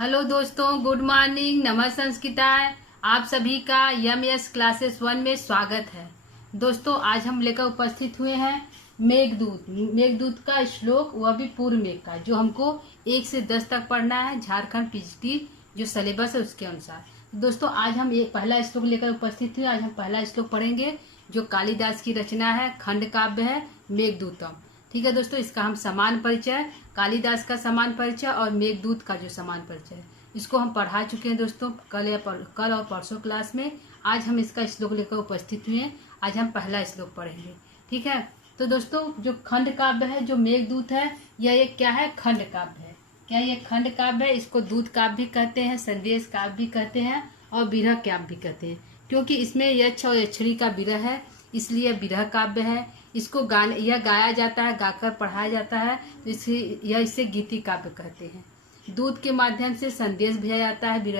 Hello दोस्तों, good morning, नमस्ते संस्कृताय। आप सभी का यस क्लासेस 1 में स्वागत है। दोस्तों, आज हम लेकर उपस्थित हुए हैं मेघदूत का श्लोक, वह भी पूर्व मेघ का, जो हमको 1 से 10 तक पढ़ना है झारखंड पीजीटी जो सिलेबस है उसके अनुसार। दोस्तों, आज हम एक पहला श्लोक लेकर उपस्थित हुए। आज हम पहला श्लोक पढ़ेंगे जो कालिदास की रचना है, खंड काव्य है मेघदूतम। ठीक है दोस्तों, इसका हम समान परिचय, कालिदास का समान परिचय और मेघदूत का जो समान परिचय है, इसको हम पढ़ा चुके हैं दोस्तों कल और परसों क्लास में। आज हम इसका श्लोक लेकर उपस्थित हुए हैं। आज हम पहला श्लोक पढ़ेंगे। ठीक है, तो दोस्तों जो खंड काव्य है, जो मेघदूत है, यह एक क्या है? खंड काव्य है। क्या ये खंड काव्य है? इसको दूत काव्य भी कहते हैं, संदेश काव्य भी कहते हैं और विरह काव्य भी कहते हैं, क्योंकि इसमें यक्ष और यक्षिणी का विरह है, इसलिए विरह काव्य है। इसको यह गाया जाता है, गाकर पढ़ाया जाता है, तो इसे गीति काव्य कहते हैं। दूध के माध्यम से संदेश भेजा जाता है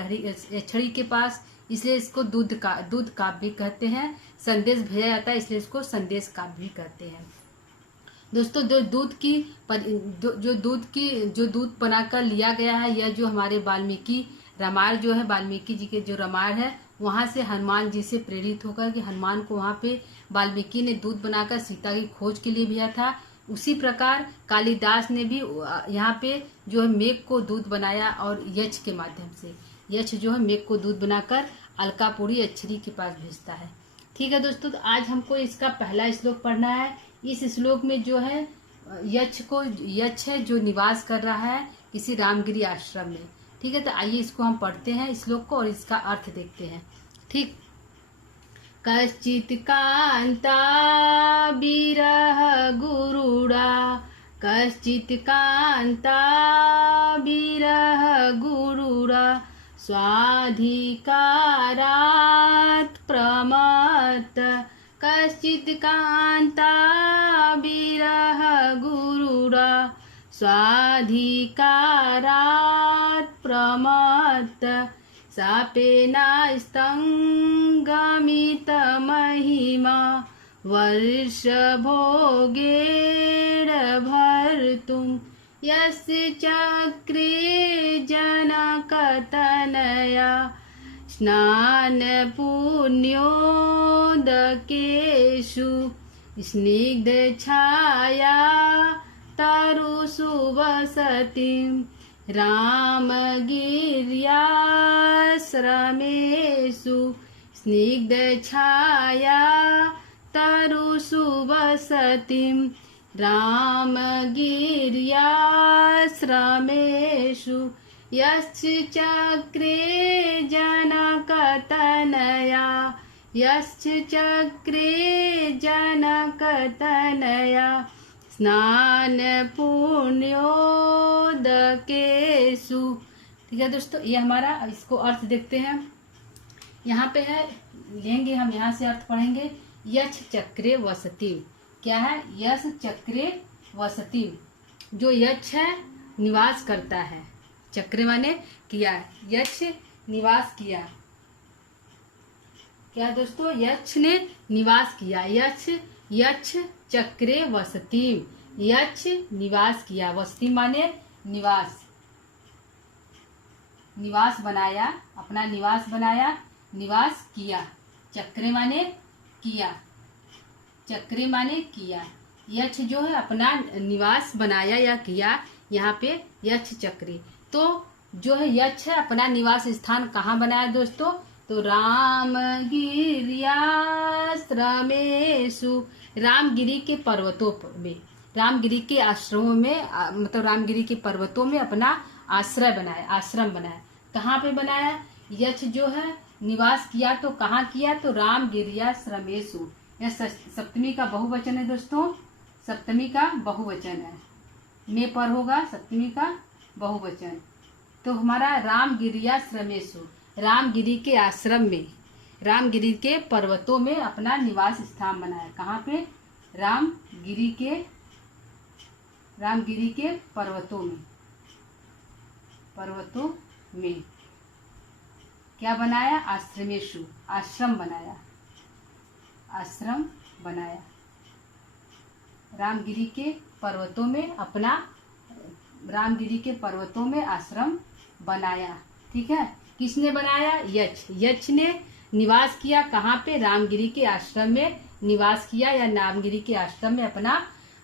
यक्षिणी के पास, इसलिए इसको दूध काव्य भी कहते हैं। संदेश भेजा जाता है, इसलिए इसको संदेश काव्य भी कहते हैं। दोस्तों, जो दूध बनाकर लिया गया है, यह जो हमारे वाल्मीकि रामायण जो है, वाल्मीकि जी के जो रामायण है, वहां से हनुमान जी से प्रेरित होकर कि हनुमान को वहां पे वाल्मीकि ने दूध बनाकर सीता की खोज के लिए भेजा था। उसी प्रकार कालिदास ने भी यहाँ पे जो है मेघ को दूध बनाया, और यक्ष के माध्यम से यक्ष जो है मेघ को दूध बनाकर अलकापुरी यक्षिणी के पास भेजता है। ठीक है दोस्तों, तो आज हमको इसका पहला श्लोक पढ़ना है। इस श्लोक में जो है यक्ष है जो निवास कर रहा है किसी रामगिरी आश्रम में। ठीक है, तो आइए इसको हम पढ़ते हैं श्लोक को और इसका अर्थ देखते हैं। ठीक, कश्चित कांता विरह गुरुड़ा, कश्चित कांता विरह गुरुड़ा, स्वाधिकारात् प्रमत्त, कश्चित कांता विरह गुरुड़ा, स्वाधिकारात् प्रमत्त, सापेनास्तंगमित महिमा वर्षभोगेण भर्तुं, यस्य चक्रे जनकतनया स्नानपुण्योदकेषु स्निग्धछाया तरुषु वसतिं, रामगिर्याश्रमेषु स्निग्धछाया तरुषु वसतिं, रामगिर्याश्रमेषु यस्य चक्रे जनकतनया, यस्य चक्रे जनकतनया स्नान पुण्योदकेषु। ठीक है दोस्तों, ये हमारा, इसको अर्थ देखते हैं। यहाँ पे है, लेंगे हम, यहाँ से अर्थ पढ़ेंगे। यक्ष चक्रे वसति, क्या है? यक्ष चक्रे वसति, जो यक्ष है निवास करता है। चक्रे माने किया, यक्ष निवास किया। क्या दोस्तों? यक्ष ने निवास किया। यक्ष चक्रे वसति, यक्ष निवास किया। वसति माने निवास, निवास बनाया, अपना निवास बनाया, निवास किया। चक्रे माने किया, चक्रे माने किया। यक्ष जो है अपना निवास बनाया या किया, यहाँ पे यक्ष चक्रे। तो जो है यक्ष है अपना निवास स्थान कहाँ बनाया दोस्तों? तो रामगिर्याश्रमेषु, रामगिरी के पर्वतों में, रामगिरी के आश्रमों में, मतलब रामगिरी के पर्वतों में अपना आश्रय बनाया, आश्रम बनाया। कहाँ पे बनाया? यक्ष जो है निवास किया, तो कहाँ किया? तो रामगिर्याश्रमेषु। यह सप्तमी का बहुवचन है दोस्तों, सप्तमी का बहुवचन है, में पर होगा सप्तमी का बहुवचन। तो हमारा रामगिर्याश्रमेषु, रामगिरी के आश्रम में, रामगिरी के पर्वतों में अपना निवास स्थान बनाया। कहाँ पे? रामगिरी के पर्वतों में क्या बनाया? आश्रमेषु, आश्रम बनाया, आश्रम बनाया। रामगिरी के पर्वतों में आश्रम बनाया। ठीक है, किसने बनाया? यक्ष। यक्ष ने निवास किया कहाँ पे? रामगिरी के आश्रम में निवास किया, या रामगिरी के आश्रम में अपना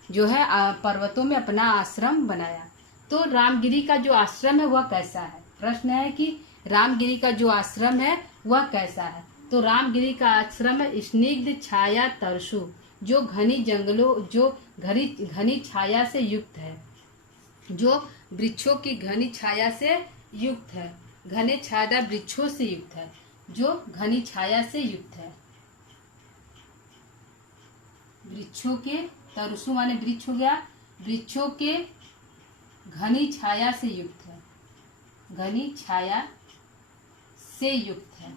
जो है पर्वतों में अपना आश्रम बनाया। तो रामगिरी का जो आश्रम है वह कैसा है? प्रश्न है कि रामगिरी का जो आश्रम है वह कैसा है? तो रामगिरी का आश्रम है स्निग्ध छाया तरसु, जो घनी जंगलों, जो घनी छाया से युक्त है, जो वृक्षों की घनी छाया से युक्त है, घने छायादार वृक्षों से युक्त है, जो घनी छाया से युक्त है। वृक्षों के, तरसु माने वृक्ष हो गया, वृक्षों के घनी छाया से युक्त है, घनी छाया से युक्त है।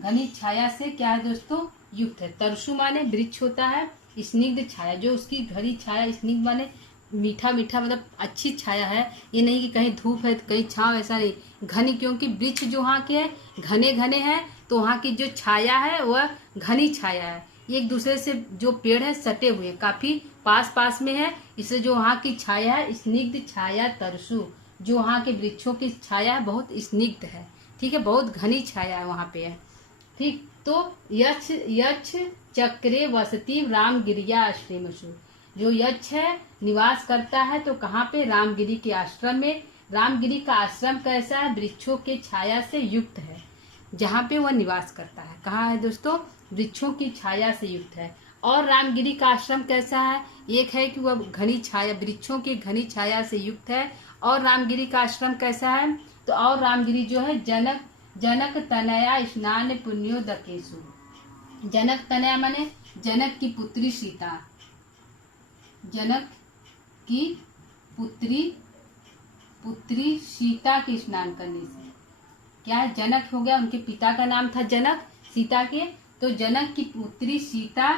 घनी छाया से क्या है दोस्तों? युक्त है। तरसु माने वृक्ष होता है, स्निग्ध छाया, जो उसकी घनी छाया, स्निग्ध माने मीठा मीठा, मतलब अच्छी छाया है, ये नहीं कि कहीं धूप है कहीं छांव, ऐसा नहीं। घनी, क्योंकि वृक्ष जो वहाँ के घने घने हैं, तो वहाँ की जो छाया है वह घनी छाया है, एक दूसरे से जो पेड़ है सटे हुए हैं, काफी पास पास में है, इसलिए जो वहाँ की छाया है स्निग्ध छाया तरसु, जो वहाँ के वृक्षों की छाया है बहुत स्निग्ध है। ठीक है, बहुत घनी छाया है वहाँ पे है। ठीक, तो यक्ष चक्रे वसती रामगिरिया आश्रमसु, जो यक्ष है निवास करता है तो कहाँ पे? रामगिरी के आश्रम में। रामगिरी का आश्रम कैसा है? वृक्षों के छाया से युक्त है, जहाँ पे वह निवास करता है। कहाँ है दोस्तों? वृक्षों की छाया से युक्त है। और रामगिरी का आश्रम कैसा है? एक है कि वह घनी छाया, वृक्षों की घनी छाया से युक्त है। और रामगिरी का आश्रम कैसा है? तो और रामगिरी जो है जनक तनया स्नान पुण्योदकेशु, जनक तनया माने जनक की पुत्री सीता, जनक की पुत्री सीता के स्नान करने से। क्या है? जनक हो गया, उनके पिता का नाम था जनक, सीता के, तो जनक की पुत्री सीता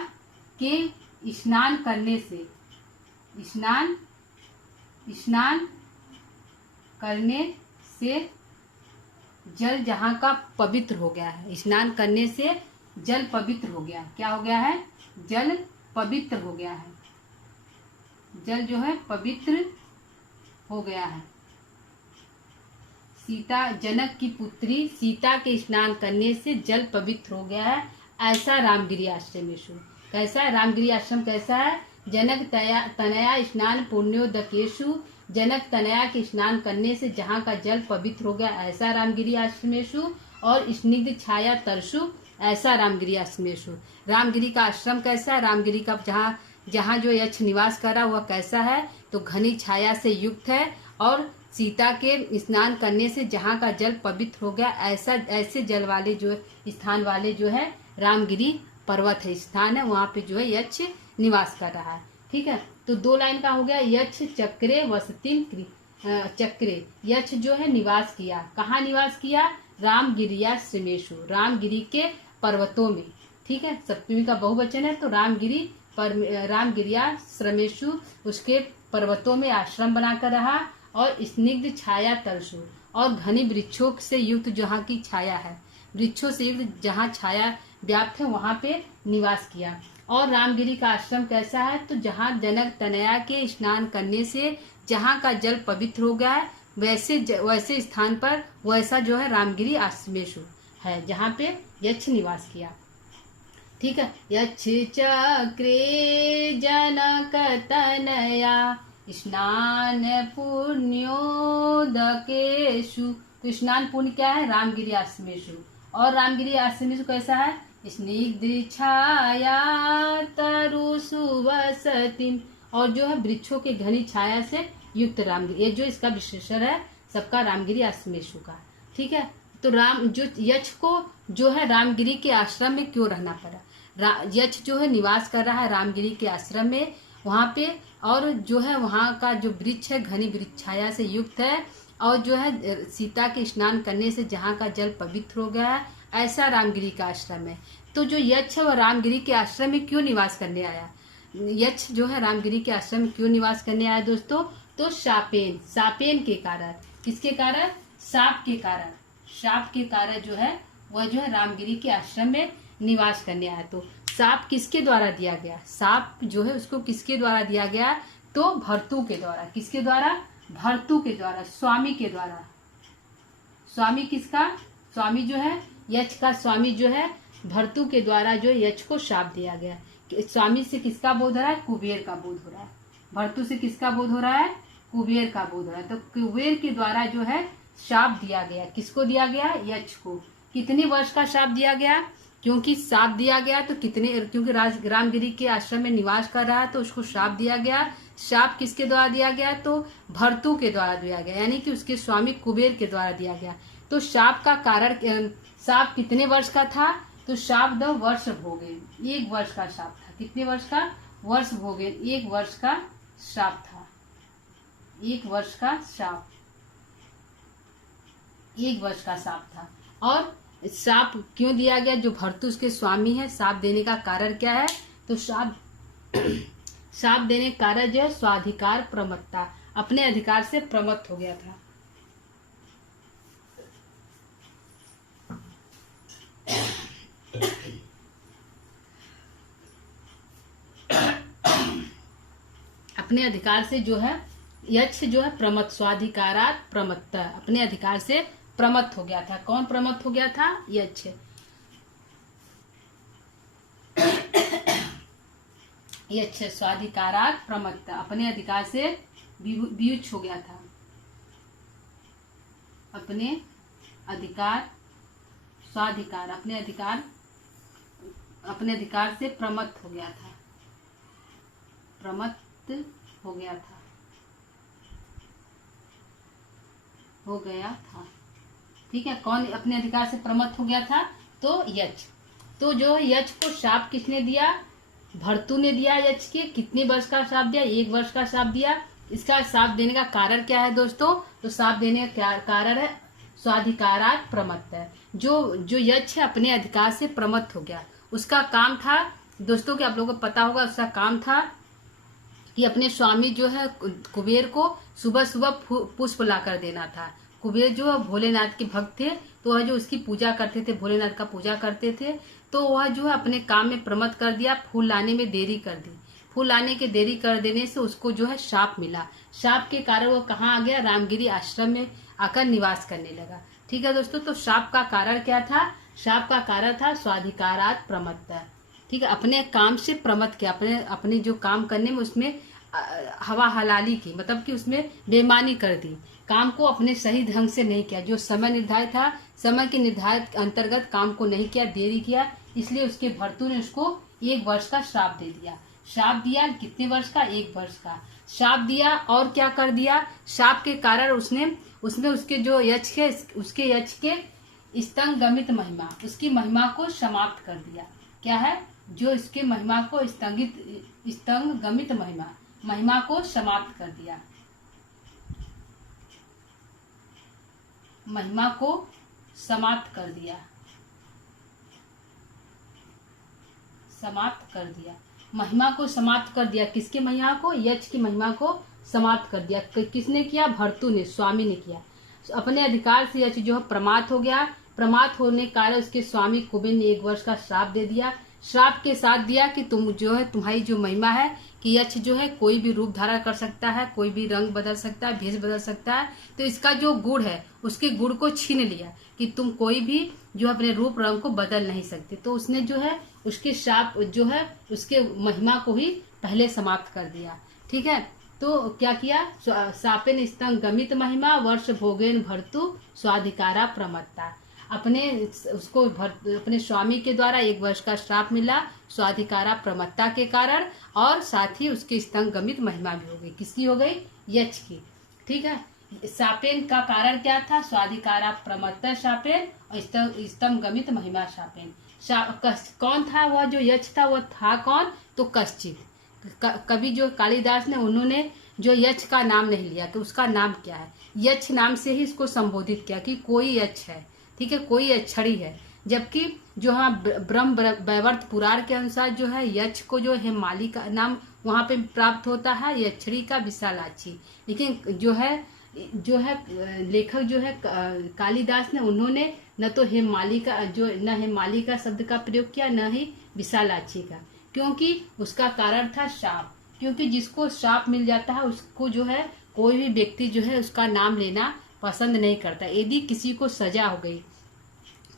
के स्नान करने से, स्नान करने से जल जहाँ का पवित्र हो गया है। स्नान करने से जल पवित्र हो गया। क्या हो गया है? जल पवित्र हो गया है, जल जो है पवित्र हो गया है। सीता, जनक की पुत्री सीता के स्नान करने से जल पवित्र हो गया है, ऐसा रामगिरी आश्रमेशु। कैसा है? रामगिरी आश्रम कैसा है? जनक तनया स्नान पुण्योदकेशु, जनक तनया के स्नान करने से जहाँ का जल पवित्र हो गया, ऐसा रामगिरी आश्रमेशु। और स्निग्ध छाया तरसु, ऐसा रामगिरी आश्रमेशु। रामगिरी का आश्रम कैसा है? रामगिरी का जहाँ जो यक्ष निवास कर रहा वह कैसा है? तो घनी छाया से युक्त है, और सीता के स्नान करने से जहाँ का जल पवित्र हो गया, ऐसे जल वाले जो स्थान वाले जो है रामगिरी पर्वत है, स्थान है, वहाँ पे जो है यक्ष निवास कर रहा है। ठीक है, तो 2 लाइन का हो गया। यक्ष चक्रे वसतिम, चक्रे यक्ष जो है निवास किया। कहाँ निवास किया? रामगिरिया श्रमेशु, रामगिरी के पर्वतों में। ठीक है, सप्तमी का बहुवचन है, तो रामगिरिया श्रमेशु, उसके पर्वतों में आश्रम बनाकर रहा। और स्निग्ध छाया तरसु, और घनी वृक्षों से युक्त जहाँ की छाया है, वृक्षों से युक्त जहाँ छाया व्याप्त है वहाँ पे निवास किया। और रामगिरी का आश्रम कैसा है? तो जहाँ जनक तनया के स्नान करने से जहाँ का जल पवित्र हो गया है, वैसे स्थान पर वैसा जो है रामगिरी आश्रमेशु है, जहाँ पे यक्ष निवास किया। ठीक है, यक्ष चक्रे जनक तनया स्नान पुण्योदकेशु, तो स्नान पुण्य क्या है? रामगिरी आश्रमेशु। और रामगिरी आश्रमेशु कैसा है? स्निग्ध छाया तरुसु वसतिम, और जो है वृक्षों के घनी छाया से युक्त रामगिरी, ये जो इसका विशेषण है सबका रामगिरी आश्रमेशु का। ठीक है, तो जो यक्ष को जो है रामगिरी के आश्रम में क्यों रहना पड़ा? यक्ष जो है निवास कर रहा है रामगिरी के आश्रम में, वहाँ पे, और जो है वहाँ का जो वृक्ष है घनी वृक्ष छाया से युक्त है, और जो है सीता के स्नान करने से जहाँ का जल पवित्र हो गया है, ऐसा रामगिरी का आश्रम है। तो जो यक्ष है वह रामगिरी के आश्रम में क्यों निवास करने आया? यक्ष जो है रामगिरी के आश्रम में क्यों निवास करने आया दोस्तों? तो सापेन के कारण। किसके कारण? साप के कारण। साप के कारण जो है वह जो है रामगिरी के आश्रम में निवास करने आया। तो साप किसके द्वारा दिया गया? साप जो है उसको किसके द्वारा दिया गया? तो भर्तु के द्वारा। किसके द्वारा? भर्तु के द्वारा, स्वामी के द्वारा। स्वामी किसका? स्वामी जो है यक्ष का स्वामी जो है भर्तु के द्वारा जो यक्ष को शाप दिया गया। स्वामी से किसका बोध हो रहा है? कुबेर का बोध हो रहा है। भर्तु से किसका बोध हो रहा है? कुबेर का बोध हो रहा है। तो कुबेर के द्वारा जो है शाप दिया गया। किसको दिया गया? यक्ष को। कितने वर्ष का शाप दिया गया? क्योंकि शाप दिया गया तो क्योंकि रामगिरी के आश्रम में निवास कर रहा है तो उसको शाप दिया गया। शाप किसके द्वारा दिया गया? तो भर्तु के द्वारा दिया गया, यानी कि उसके स्वामी कुबेर के द्वारा दिया गया। तो शाप का कारण, शाप कितने वर्ष का था? तो शाप 2 वर्ष भोगे, 1 वर्ष का शाप था। कितने वर्ष का? वर्ष भोगे, 1 वर्ष का शाप था। 1 वर्ष का शाप, 1 वर्ष का शाप था। और शाप क्यों दिया गया? जो भर्तु उसके स्वामी है, शाप देने का कारण क्या है? तो शाप देने का कारण जो है स्वाधिकार प्रमत्ता, अपने अधिकार से प्रमत्त हो गया था। अपने अधिकार से जो है यक्ष जो है प्रमत्त, स्वाधिकारात प्रमत्त, अपने अधिकार से प्रमत्त हो गया था। कौन प्रमत्त हो गया था? यक्ष। यक्ष स्वाधिकारात प्रमत्त, अपने अधिकार से वियुक्त हो गया था। अपने अधिकार, स्वाधिकार, अपने अधिकार से प्रमत्त हो गया था। प्रमत्त हो गया था, ठीक है। कौन अपने अधिकार से प्रमत्त हो गया था? तो यक्ष। तो जो यक्ष को शाप किसने दिया? भर्तु ने दिया यक्ष के। कितने वर्ष का शाप दिया? 1 वर्ष का शाप दिया। इसका शाप देने का कारण क्या है दोस्तों? तो शाप देने का कारण है स्वाधिकारात प्रमत्त है। जो यक्ष अपने अधिकार से प्रमत्त हो गया, उसका काम था दोस्तों कि आप लोगों को पता होगा, उसका काम था कि अपने स्वामी जो है कुबेर को सुबह सुबह पुष्प ला कर देना था। कुबेर जो है भोलेनाथ के भक्त थे, तो वह जो उसकी पूजा करते थे, भोलेनाथ का पूजा करते थे, तो वह जो है अपने काम में प्रमत्त कर दिया, फूल लाने में देरी कर दी। फूल लाने के देरी कर देने से उसको जो है शाप मिला। शाप के कारण वो कहाँ आ गया? रामगिरी आश्रम में आकर निवास करने लगा। ठीक है दोस्तों। तो शाप का कारण क्या था? शाप का कारण था स्वाधिकारात प्रमत्त। ठीक है, अपने काम से प्रमत्त किया, अपने जो काम करने में उसमें हवा हलाली की, मतलब कि उसमें बेईमानी कर दी, काम को अपने सही ढंग से नहीं किया। जो समय निर्धारित था, समय के निर्धारित अंतर्गत काम को नहीं किया, देरी किया, इसलिए उसके भर्तु ने उसको 1 वर्ष का श्राप दे दिया। श्राप दिया कितने वर्ष का? 1 वर्ष का श्राप दिया। और क्या कर दिया? श्राप के कारण उसमें उसके जो यक्ष है, उसके यक्ष के स्तंगमित महिमा, उसकी महिमा को समाप्त कर दिया। क्या है? जो इसके महिमा को स्तंगमित महिमा को समाप्त कर दिया। महिमा को समाप्त कर दिया। महिमा को समाप्त कर दिया। किसकी महिमा को? यक्ष की महिमा को समाप्त कर दिया। किसने किया? भर्तु ने, स्वामी ने किया। अपने अधिकार से यक्ष जो है प्रमाद हो गया। प्रमाद होने के कारण उसके स्वामी कुबेर ने 1 वर्ष का श्राप दे दिया। श्राप के साथ दिया कि तुम जो है, तुम्हारी जो महिमा है कि यक्ष जो है कोई भी रूप धारण कर सकता है, कोई भी रंग बदल सकता है, भेष बदल सकता है, तो इसका जो गुण है उसके गुण को छीन लिया कि तुम कोई भी जो अपने रूप रंग को बदल नहीं सकते। तो उसने जो है उसके श्राप जो है उसके महिमा को ही पहले समाप्त कर दिया। ठीक है। तो क्या किया? शापेन स्तंगमित महिमा वर्ष भोगेन भर्तु स्वाधिकारा प्रमत्ता। अपने स्वामी के द्वारा 1 वर्ष का श्राप मिला स्वाधिकारा प्रमत्ता के कारण, और साथ ही उसकी स्तंगमित महिमा भी हो गई। किसकी हो गई? यक्ष की। ठीक है। शापेन का कारण क्या था? स्वाधिकारा प्रमत्ता शापेन और स्तंगमित महिमा शापेन। कौन था वह जो यक्ष था? वह था कौन? तो कश्चित। कवि जो कालिदास ने, उन्होंने जो यक्ष का नाम नहीं लिया कि उसका नाम क्या है, यक्ष नाम से ही इसको संबोधित किया कि कोई यक्ष है। ठीक है, कोई यक्षड़ी है। जबकि जो ब्रह्म वैवर्त पुराण के अनुसार जो है यक्ष को जो हेमाली का नाम वहां पे प्राप्त होता है, यक्षड़ी का विशालाक्षी। लेकिन जो है लेखक जो है कालिदास ने, उन्होंने न तो हेमाली का शब्द का प्रयोग किया, न ही विशालाक्षी का, क्योंकि उसका कारण था शाप। क्योंकि जिसको शाप मिल जाता है उसको जो है कोई भी व्यक्ति जो है उसका नाम लेना पसंद नहीं करता। यदि किसी को सजा हो गई,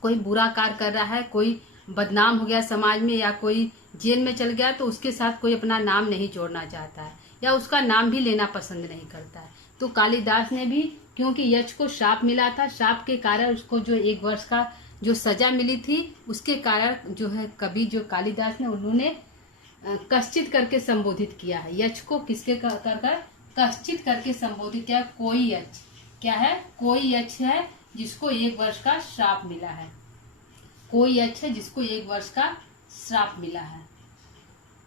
कोई बुरा कार्य कर रहा है, कोई बदनाम हो गया समाज में, या कोई जेल में चल गया, तो उसके साथ कोई अपना नाम नहीं जोड़ना चाहता है या उसका नाम भी लेना पसंद नहीं करता है। तो कालिदास ने भी, क्योंकि यक्ष को शाप मिला था, शाप के कारण उसको जो 1 वर्ष का जो सजा मिली थी, उसके कारण जो है कवि जो कालिदास ने, उन्होंने कश्चित करके संबोधित किया है। यक्ष को किसके कर कश्चित करके संबोधित किया। कोई यक्ष क्या है? कोई यक्ष है जिसको 1 वर्ष का श्राप मिला है। कोई यक्ष है जिसको 1 वर्ष का श्राप मिला है,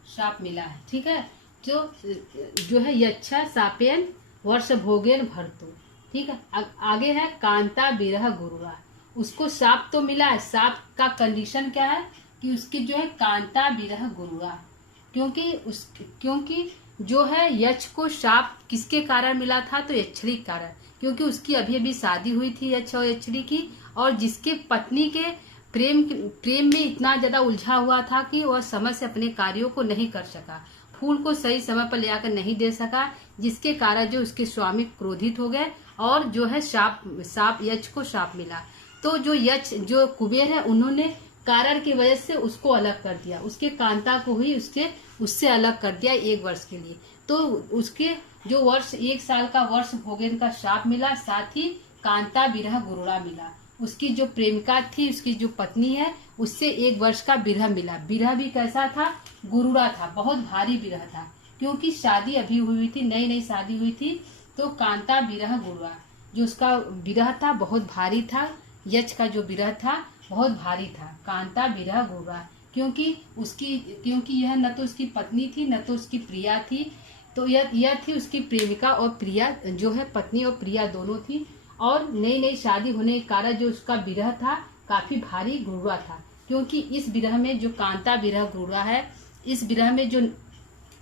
श्राप मिला है। ठीक है, जो है यच्छा सापेन वर्ष भोगेन भरतु। ठीक है, आगे है कांता विरह गुरुआ। उसको शाप तो मिला है, शाप का कंडीशन क्या है कि उसकी जो है कांता विरह गुरुआ, क्योंकि जो है यक्ष को शाप किसके कारण मिला था? तो यक्षिणी के कारण, क्योंकि उसकी अभी अभी शादी हुई थी यक्ष और यक्षिणी की, और जिसके पत्नी के प्रेम में इतना ज्यादा उलझा हुआ था कि वह समय से अपने कार्यों को नहीं कर सका, फूल को सही समय पर ले आकर नहीं दे सका, जिसके कारण जो उसके स्वामी क्रोधित हो गए और जो है शाप यक्ष को शाप मिला। तो जो यक्ष जो कुबेर है, उन्होंने कारण की वजह से उसको अलग कर दिया, उसके कांता को ही उससे अलग कर दिया 1 वर्ष के लिए। तो उसके जो 1 साल का वर्ष भोगेन का शाप मिला, साथ ही कांता विरह गुरुड़ा मिला। उसकी जो प्रेमिका थी, उसकी जो पत्नी है, उससे 1 वर्ष का विरह मिला। विरह भी कैसा था? गुरुड़ा था, बहुत भारी विरह था, क्योंकि शादी अभी हुई थी, नई नई शादी हुई थी। तो कांता विरह गुरुड़ा, जो उसका विरह था बहुत भारी था। यक्ष का जो विरह था बहुत भारी था, कांता विरह गुरुड़ा, क्योंकि यह न तो उसकी पत्नी थी, न तो उसकी प्रिया थी। तो यह थी उसकी प्रेमिका, और प्रिया जो है पत्नी और प्रिया दोनों थी, और नई नई शादी होने के कारण जो उसका विरह था काफी भारी गुरुड़ा था। क्योंकि इस विरह में जो कांता विरह गुरुड़ा है, इस विरह में जो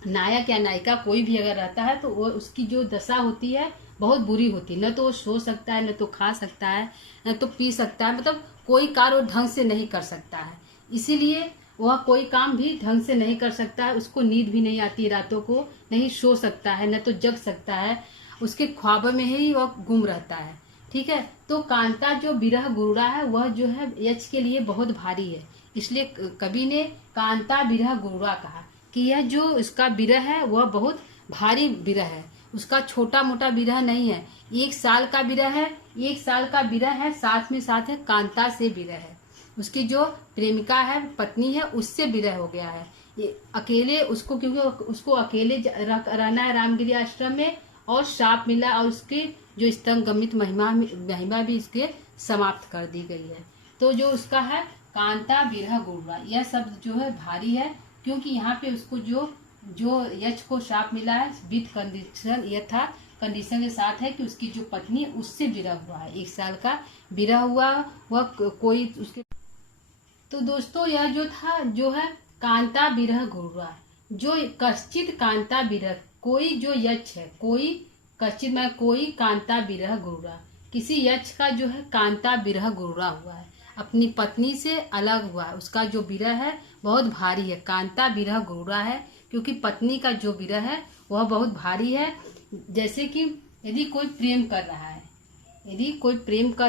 नायक या नायिका कोई भी अगर रहता है, तो वो उसकी जो दशा होती है बहुत बुरी होती है। न तो वो सो सकता है, न तो खा सकता है, न तो पी सकता है, मतलब कोई कार्य ढंग से नहीं कर सकता है। इसीलिए वह कोई काम भी ढंग से नहीं कर सकता है, उसको नींद भी नहीं आती, रातों को नहीं सो सकता है, न तो जग सकता है, उसके ख्वाबों में ही वह गुम रहता है। ठीक है, तो कांता जो विरह गुरुड़ा है, वह जो है यक्ष के लिए बहुत भारी है। इसलिए कवि ने कांता विरह गुरुड़ा कहा कि यह जो इसका विरह है वह बहुत भारी विरह है, उसका छोटा मोटा विरह नहीं है। 1 साल का विरह है, 1 साल का विरह है, साथ में साथ है कांता से विरह है, उसकी जो प्रेमिका है, पत्नी है, उससे विरह हो गया है। ये अकेले उसको, क्योंकि उसको अकेले रहना है रामगिरी आश्रम में, और शाप मिला, और उसके जो स्तंगमित महिमा भी इसके समाप्त कर दी गई है। तो जो उसका है कांता विरह गुरुड़ा, यह शब्द जो है भारी है, क्योंकि यहाँ पे उसको जो यक्ष को शाप मिला है विथ कंडीशन, यह था कंडीशन के साथ है कि उसकी जो पत्नी उससे विरह हुआ है, 1 साल का विरह हुआ, वह कोई उसके। तो दोस्तों यह जो है कांता विरह गुरुड़ा, जो कश्चित कांता विरह, कोई जो यक्ष है, कोई कश्चित में कोई कांता विरह गुरुड़ा, किसी यक्ष का जो है कांता विरह गुरुड़ा हुआ है, अपनी पत्नी से अलग हुआ है, उसका जो विरह है बहुत भारी है, कांता विरह गुरुड़ा है, क्योंकि पत्नी का जो विरह है वह बहुत भारी है। जैसे कि यदि कोई प्रेम कर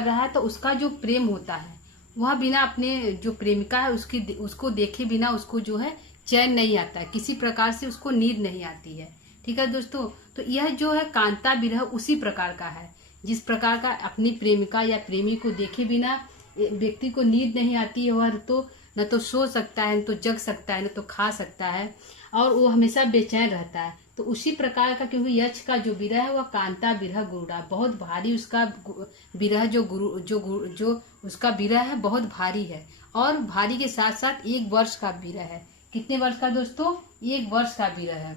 रहा है, तो उसका जो प्रेम होता है वह बिना अपने जो प्रेमिका है उसको देखे बिना उसको जो है चैन नहीं आता है, किसी प्रकार से उसको नींद नहीं आती है। ठीक है दोस्तों, तो यह जो है कांता विरह उसी प्रकार का है, जिस प्रकार का अपनी प्रेमिका या प्रेमी को देखे बिना व्यक्ति को नींद नहीं आती है, वह तो न तो सो सकता है, न तो जग सकता है, न तो खा सकता है, और वो हमेशा बेचैन रहता है। तो उसी प्रकार का, क्योंकि यक्ष का जो विरह है वह कांता विरह गुरुड़ा, बहुत भारी उसका विरह जो उसका विरह है बहुत भारी है, और भारी के साथ साथ 1 वर्ष का विरह है। कितने वर्ष का दोस्तों? 1 वर्ष का विरह है।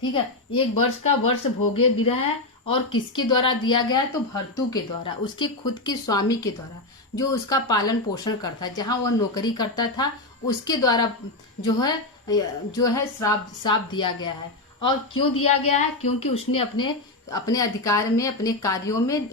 ठीक है, 1 वर्ष का वर्ष भोगे विरह है, और किसके द्वारा दिया गया है? तो भर्तु के द्वारा, उसके खुद के स्वामी के द्वारा, जो उसका पालन पोषण करता है, जहाँ वह नौकरी करता था उसके द्वारा जो है श्राप दिया गया है। और क्यों दिया गया है? क्योंकि उसने अपने अधिकार में, अपने कार्यों में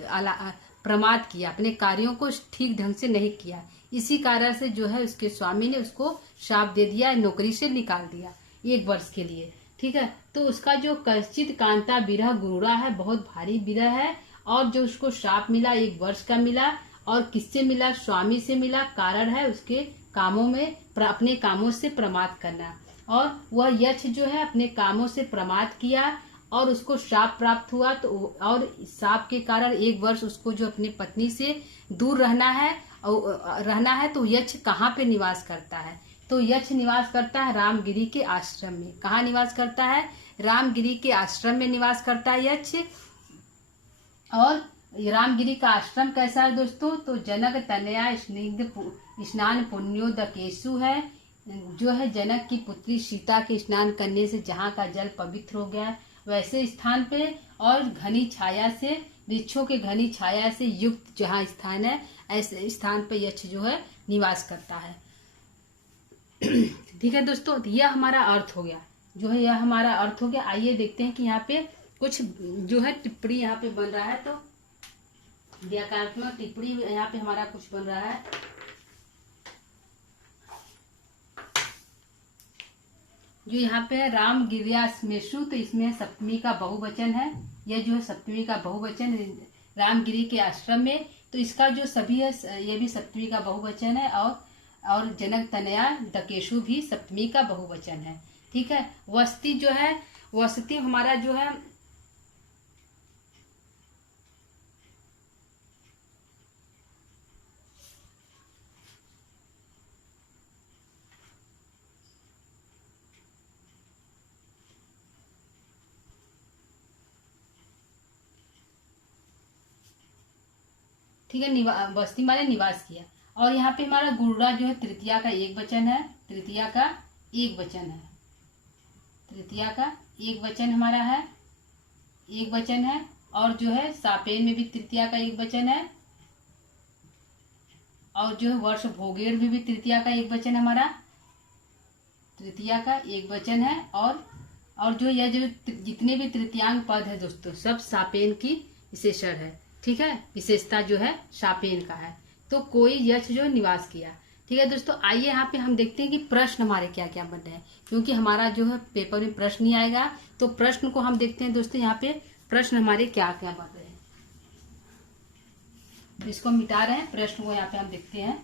प्रमाद किया, अपने कार्यों को ठीक ढंग से नहीं किया, इसी कारण से जो है उसके स्वामी ने उसको श्राप दे दिया, नौकरी से निकाल दिया 1 वर्ष के लिए। ठीक है, तो उसका जो कश्चित कांता विरह गुरुड़ा है बहुत भारी विरह है, और जो उसको श्राप मिला 1 वर्ष का मिला, और किससे मिला? स्वामी से मिला। कारण है उसके कामों में अपने कामों से प्रमाद करना, और वह यक्ष जो है अपने कामों से प्रमाद किया और उसको श्राप प्राप्त हुआ। तो और श्राप के कारण 1 वर्ष उसको जो अपनी पत्नी से दूर रहना है। तो यक्ष कहाँ पे निवास करता है? तो यक्ष निवास करता है रामगिरी के आश्रम में। कहाँ निवास करता है? रामगिरी के आश्रम में निवास करता है यक्ष। और रामगिरी का आश्रम कैसा है दोस्तों? तो जनक तनया स्नान पुण्यो दकेशु है, जो है जनक की पुत्री सीता के स्नान करने से जहाँ का जल पवित्र हो गया, वैसे स्थान पे और घनी छाया से, वृक्षों के घनी छाया से युक्त जहाँ स्थान है, ऐसे स्थान पे यक्ष जो है निवास करता है। ठीक है दोस्तों, यह हमारा अर्थ हो गया, जो है यह हमारा अर्थ हो गया। आइए देखते हैं कि यहाँ पे कुछ जो है टिप्पणी यहाँ पे बन रहा है। तो व्याकरणात्मक टिप्पणी यहाँ पे हमारा कुछ बन रहा है। जो यहाँ पे है राम गिरियास्मेशु, तो इसमें सप्तमी का बहुवचन है। यह जो है सप्तमी का बहुवचन रामगिरी के आश्रम में, तो इसका जो सभी है ये भी सप्तमी का बहुवचन है। और जनक तनया दकेशु भी सप्तमी का बहुवचन है। ठीक है। वस्ती जो है, वसती हमारा जो है ठीक है, बस्ती माने निवास किया। और यहाँ पे हमारा गुरुड़ा जो है तृतीया का 1 वचन है। तृतीया का 1 वचन है। तृतीया का 1 वचन हमारा है, 1 वचन है। और जो है सापेन में भी तृतीया का 1 वचन है। और जो है वर्ष भोगेड़ में भी तृतीया का 1 वचन हमारा, तृतीया का 1 वचन है। और जो यह जो जितने भी तृतीयांग पद है दोस्तों, सब सापेन की विशेषण है। ठीक है, विशेषता जो है सापेन का है। तो कोई यक्ष जो निवास किया। ठीक है दोस्तों, आइए यहाँ पे हम देखते हैं कि प्रश्न हमारे क्या क्या बन रहे हैं, क्योंकि हमारा जो है पेपर में प्रश्न नहीं आएगा। तो प्रश्न को हम देखते हैं दोस्तों, यहाँ पे प्रश्न हमारे क्या क्या बन रहे हैं। इसको मिटा रहे हैं, प्रश्न को यहाँ पे हम देखते हैं।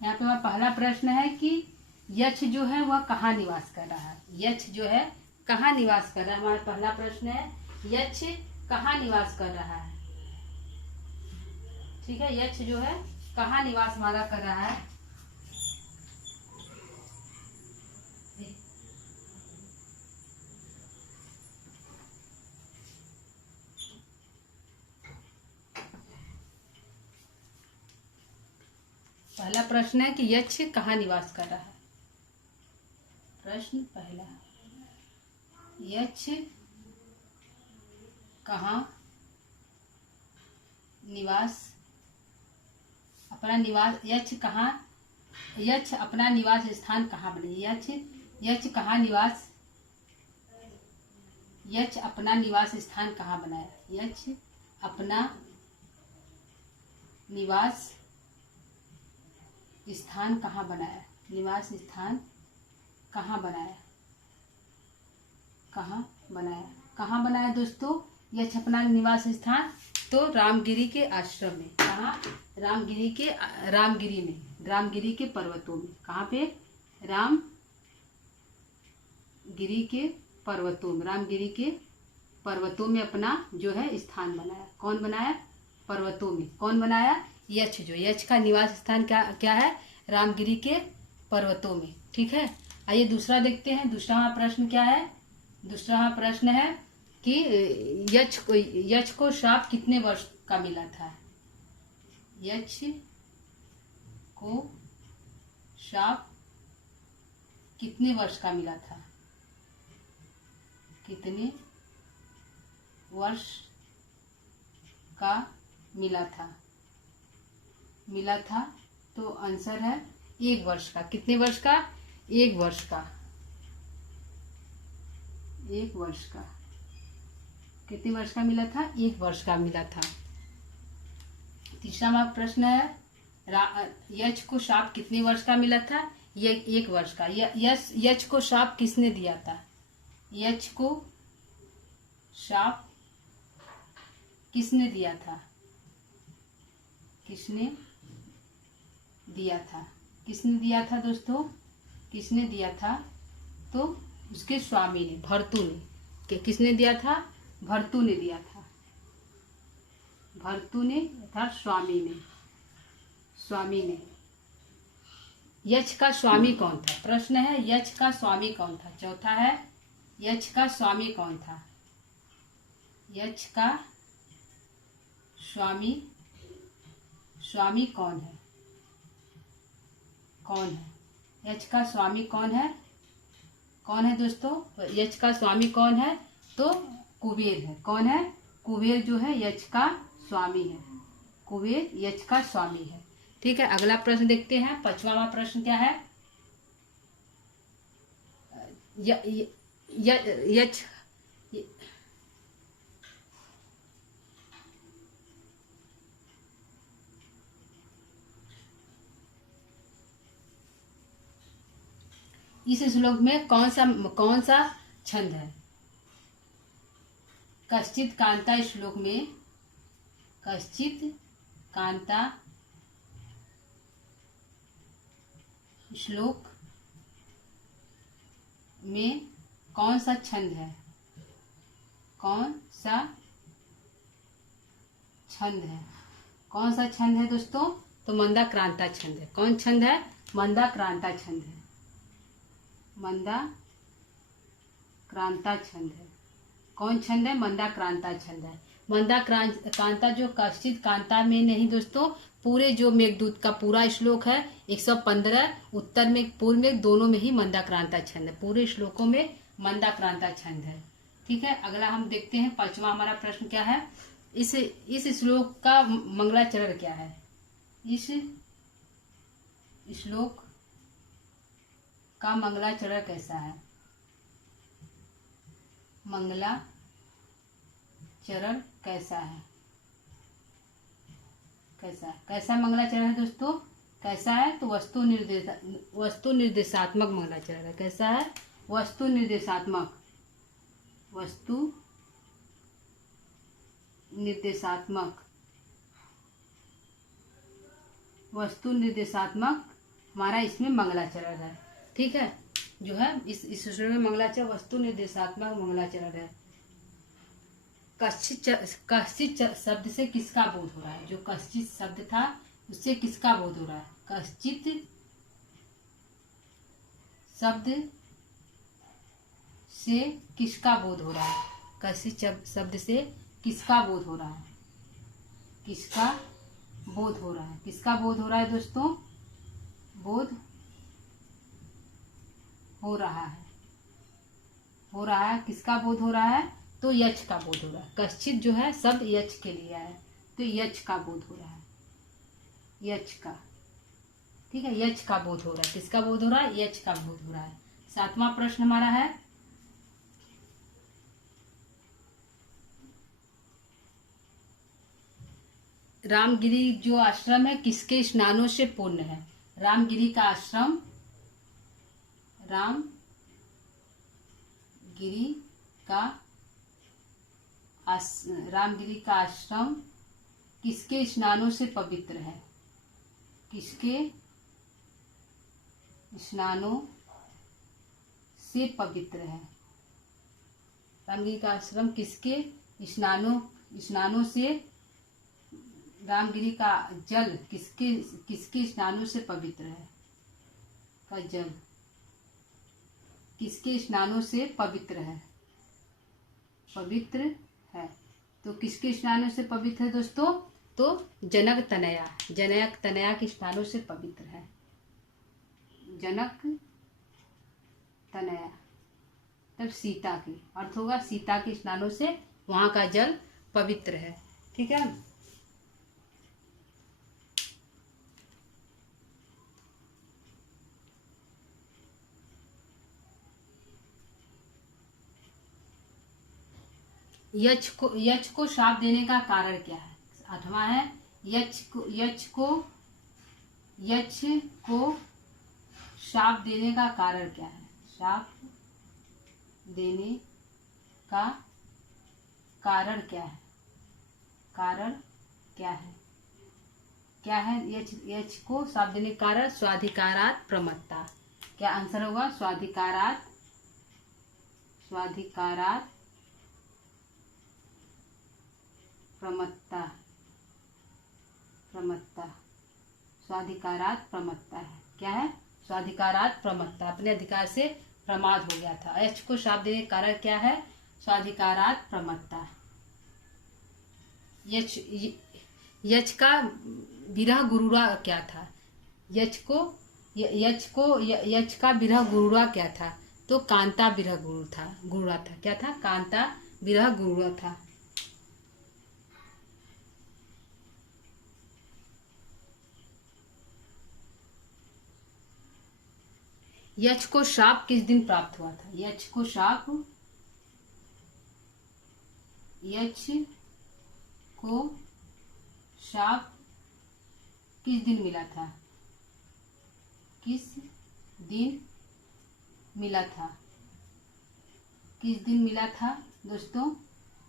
यहाँ पे हमारा पहला प्रश्न है कि यक्ष जो है वह कहाँ निवास कर रहा है। यक्ष जो है कहाँ निवास कर रहा है, हमारा पहला प्रश्न है, यक्ष कहाँ निवास कर रहा है। ठीक है, यक्ष जो है कहाँ निवास हमारा कर रहा है। पहला प्रश्न है कि यक्ष कहाँ निवास कर रहा है। प्रश्न पहला, यक्ष कहाँ निवास, अपना निवास, यक्ष कहाँ, यक्ष अपना निवास स्थान कहाँ बने। यक्ष कहाँ निवास, यक्ष अपना निवास स्थान कहाँ बनाया। यक्ष अपना निवास स्थान कहाँ बनाया। निवास स्थान कहाँ बनाया, कहाँ बनाया, कहाँ बनाया दोस्तों यक्ष अपना निवास स्थान। तो रामगिरी के आश्रम में। कहाँ? रामगिरी में, रामगिरी के पर्वतों में। कहाँ पे? रामगिरी के पर्वतों में, रामगिरी के पर्वतों में अपना जो है स्थान बनाया। कौन बनाया? पर्वतों में। कौन बनाया? यक्ष। जो यक्ष का निवास स्थान क्या है? रामगिरी के पर्वतों में। ठीक है, आइए दूसरा देखते हैं। दूसरा प्रश्न क्या है? दूसरा प्रश्न है कि यक्ष को श्राप कितने वर्ष का मिला था। यक्ष को श्राप कितने वर्ष का मिला था। कितने वर्ष का मिला था। तो आंसर है 1 वर्ष का। कितने वर्ष का? 1 वर्ष का। 1 वर्ष का। कितने वर्ष का मिला था? 1 वर्ष का मिला था। तीसरा प्रश्न है यक्ष को शाप कितने वर्ष का मिला था? ये 1 वर्ष का। यक्ष को शाप किसने दिया था? यक्ष को शाप किसने दिया था? किसने दिया था? किसने दिया था दोस्तों? किसने दिया था? तो उसके स्वामी ने, भर्तु ने। किसने दिया था? भर्तु ने दिया था। भर्तु ने अर्थात स्वामी ने। स्वामी ने। यक्ष का स्वामी कौन था? प्रश्न है, यक्ष का स्वामी कौन था? चौथा है, यक्ष का स्वामी कौन था? यक्ष का स्वामी स्वामी कौन है? कौन है यक्ष का स्वामी? कौन है? कौन है दोस्तों? यक्ष का स्वामी कौन है? तो कुबेर है। कौन है? कुबेर जो है यक्ष का स्वामी है। कुबेर यक्ष का स्वामी है। ठीक है, अगला प्रश्न देखते हैं। 5वां प्रश्न क्या है? यक्ष इस श्लोक में कौन सा छंद है? कश्चित कांता श्लोक में कश्चित कांता श्लोक में कौन सा छंद है? कौन सा छंद है? कौन सा छंद है दोस्तों? तो मंदाक्रांता छंद है। कौन छंद है? मंदाक्रांता छंद है। मंदाक्रांता छंद है। कौन छंद है? मंदाक्रांता छंद है। मंदाक्रांता जो कश्चित कांता में नहीं दोस्तों, पूरे जो मेघदूत का पूरा श्लोक है 115, उत्तर में पूर्व में दोनों में ही मंदाक्रांता छंद है। पूरे श्लोकों में मंदाक्रांता छंद है। ठीक है, अगला हम देखते हैं। 5वां हमारा प्रश्न क्या है? इस श्लोक का मंगलाचरण क्या है? इस श्लोक का मंगलाचरण कैसा है? मंगलाचरण कैसा है? कैसा मंगलाचरण है दोस्तों? कैसा है? तो वस्तु निर्देशात्मक मंगलाचरण है। कैसा है? वस्तु निर्देशात्मक हमारा इसमें मंगलाचरण है। ठीक है, जो है इस श्लोक में मंगलाचरण वस्तु निर्देशात्मक मंगलाचरण है। कश्चित शब्द से किसका बोध हो रहा है? जो कश्चित शब्द था उससे किसका बोध हो रहा है? कश्चित शब्द से किसका बोध हो रहा है? कश्चित शब्द से किसका बोध हो रहा है? किसका बोध हो रहा है? किसका बोध हो रहा है दोस्तों? बोध हो रहा है। किसका बोध हो रहा है? तो यक्ष का बोध हो रहा है। कश्चित जो है शब्द यक्ष के लिए है, तो यक्ष का बोध हो रहा है। यक्ष का, ठीक है, यक्ष का बोध हो रहा है। किसका बोध हो रहा है? यक्ष का बोध हो रहा है। 7वां प्रश्न हमारा है, रामगिरी जो आश्रम है किसके स्नानों से पूर्ण है? रामगिरी का आश्रम रामगिरी का आश्रम किसके स्नानों से पवित्र है? किसके स्नानों से पवित्र है? रामगिरी का आश्रम किसके स्नानों से, रामगिरी का जल किसके स्नानों से पवित्र है? का जल किसके स्नानों से पवित्र है? पवित्र है। तो किसके स्नानों से पवित्र है दोस्तों? तो जनक तनया के स्नानों से पवित्र है। जनक तनया तब सीता के अर्थ होगा सीता के स्नानों से वहां का जल पवित्र है। ठीक है, यक्ष को शाप देने का कारण क्या है? 8वां है, यक्ष को यक्ष को शाप देने का कारण क्या है? शाप देने का कारण क्या है? कारण क्या है? क्या है यक्ष को शाप देने का कारण? स्वाधिकारात् प्रमत्ता। क्या आंसर होगा? स्वाधिकारात् प्रमत्ता। स्वाधिकारात् प्रमत्ता है। क्या है? स्वाधिकारात् प्रमत्ता, अपने अधिकार से प्रमाद हो गया था। यक्ष को शाप देने का कारण क्या है? स्वाधिकारात् प्रमत्ता। यक्ष का विरह गुरुरा क्या था? यक्ष का विरह गुरुरा क्या था? तो कांता विरह गुरुरा था। क्या था? कांता विरह गुरुरा था। यक्ष को शाप किस दिन प्राप्त हुआ था? यक्ष को शाप किस दिन मिला था? किस दिन मिला था दोस्तों?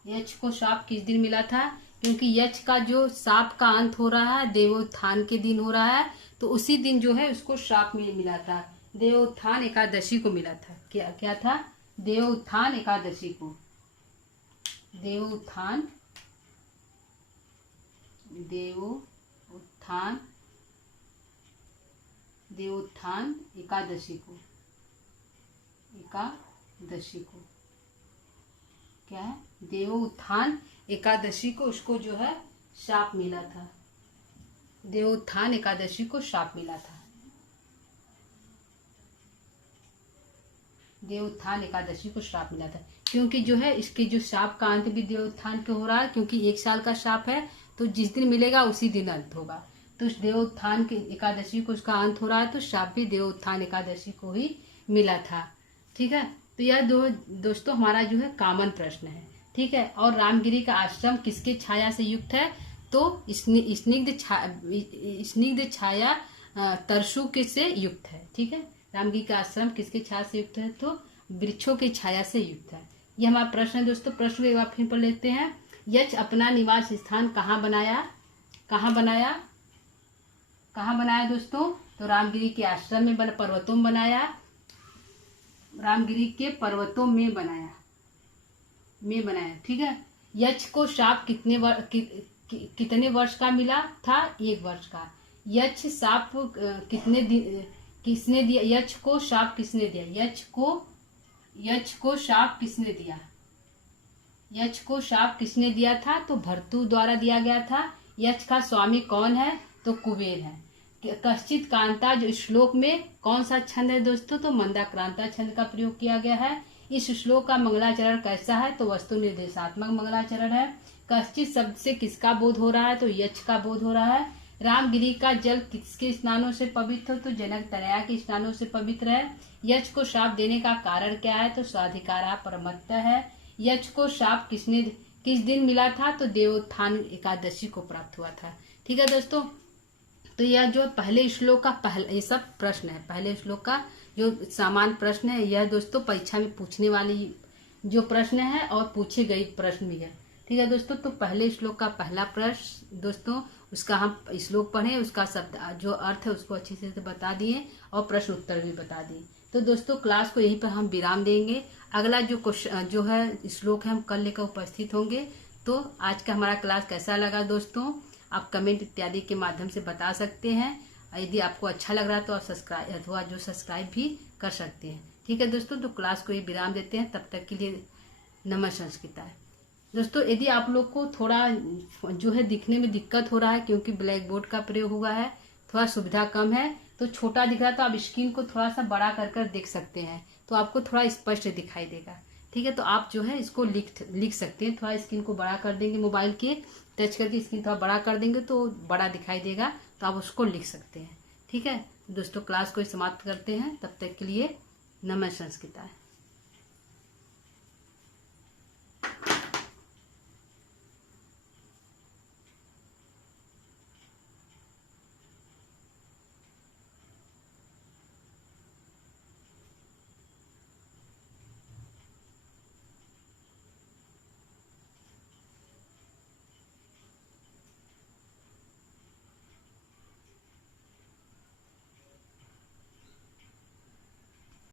यक्ष को शाप किस दिन मिला था? क्योंकि यक्ष का जो शाप का अंत हो रहा है देवोत्थान के दिन हो रहा है, तो उसी दिन जो है उसको शाप मिला था। देवोत्थान एकादशी को मिला था। क्या था? देवोत्थान एकादशी को। देवोत्थान एकादशी को। क्या है? देवोत्थान एकादशी को उसको जो है शाप मिला था। देवोत्थान एकादशी को शाप मिला था। देवोत्थान एकादशी को श्राप मिला था, क्योंकि जो है इसके जो शाप का अंत भी देवोत्थान के हो रहा है, क्योंकि 1 साल का शाप है, तो जिस दिन मिलेगा उसी दिन अंत होगा। तो उस देवोत्थान की एकादशी को उसका अंत हो रहा है, तो शाप भी देवोत्थान एकादशी को ही मिला था। ठीक है, तो यह दोस्तों हमारा जो है कॉमन प्रश्न है। ठीक है, और रामगिरी का आश्रम किसके छाया से युक्त है? तो स्निग्ध छाया तरसु के से युक्त है। ठीक है, रामगिरी का आश्रम किसके छाया से युक्त है? तो वृक्षों की छाया से युक्त है। यह हमारा प्रश्न है दोस्तों। प्रश्न एक बार फिर पढ़ लेते हैं। यक्ष अपना निवास स्थान कहाँ बनाया दोस्तों? तो रामगिरी के आश्रम में पर्वतों में बनाया। रामगिरी के पर्वतों में बनाया। ठीक है। यक्ष को शाप कितने वर्ष का मिला था? 1 वर्ष का। यक्ष शाप किसने दिया? यक्ष को शाप किसने दिया? यक्ष को शाप किसने दिया था? तो भर्तु द्वारा दिया गया था। यक्ष का स्वामी कौन है? तो कुबेर है। कश्चित कांता जो श्लोक में कौन सा छंद है दोस्तों? तो मंदाक्रांता छंद का प्रयोग किया गया है। इस श्लोक का मंगलाचरण कैसा है? तो वस्तु निर्देशात्मक मंगलाचरण है। कश्चित शब्द से किसका बोध हो रहा है? तो यक्ष का बोध हो रहा है। रामगिरी का जल किसके स्नानों से पवित्र? तो जनक तनया के स्नानों से पवित्र है। यक्ष को शाप देने का कारण क्या है? तो स्वाधिकारा परमत्ता है। यक्ष को शाप किस दिन मिला था? तो देवोत्थान एकादशी को प्राप्त हुआ था। ठीक है दोस्तों, तो यह जो पहले श्लोक का ये सब प्रश्न है। पहले श्लोक का जो सामान्य प्रश्न है, यह दोस्तों परीक्षा में पूछने वाली जो प्रश्न है और पूछे गए प्रश्न भी है। ठीक है दोस्तों, तो पहले श्लोक का पहला प्रश्न दोस्तों, उसका हम श्लोक पढ़े, उसका शब्द जो अर्थ है उसको अच्छे से बता दिए और प्रश्न उत्तर भी बता दिए। तो दोस्तों क्लास को यहीं पर हम विराम देंगे। अगला जो है श्लोक है हम कल लेकर उपस्थित होंगे। तो आज का हमारा क्लास कैसा लगा दोस्तों, आप कमेंट इत्यादि के माध्यम से बता सकते हैं। यदि आपको अच्छा लग रहा है तो आप सब्सक्राइब भी कर सकते हैं। ठीक है दोस्तों, तो क्लास को ये विराम देते हैं। तब तक के लिए नमस्कार संस्कृता है। दोस्तों यदि आप लोग को थोड़ा जो है दिखने में दिक्कत हो रहा है, क्योंकि ब्लैक बोर्ड का प्रयोग हुआ है, थोड़ा सुविधा कम है, तो छोटा दिख रहा है, तो आप स्क्रीन को थोड़ा सा बड़ा कर देख सकते हैं, तो आपको थोड़ा स्पष्ट दिखाई देगा। ठीक है, तो आप जो है इसको लिख सकते हैं। थोड़ा स्क्रीन को बड़ा कर देंगे, मोबाइल के टच करके स्क्रीन थोड़ा बड़ा कर देंगे तो बड़ा दिखाई देगा, तो आप उसको लिख सकते हैं। ठीक है दोस्तों, क्लास को समाप्त करते हैं। तब तक के लिए नमस्कार संस्कृता है।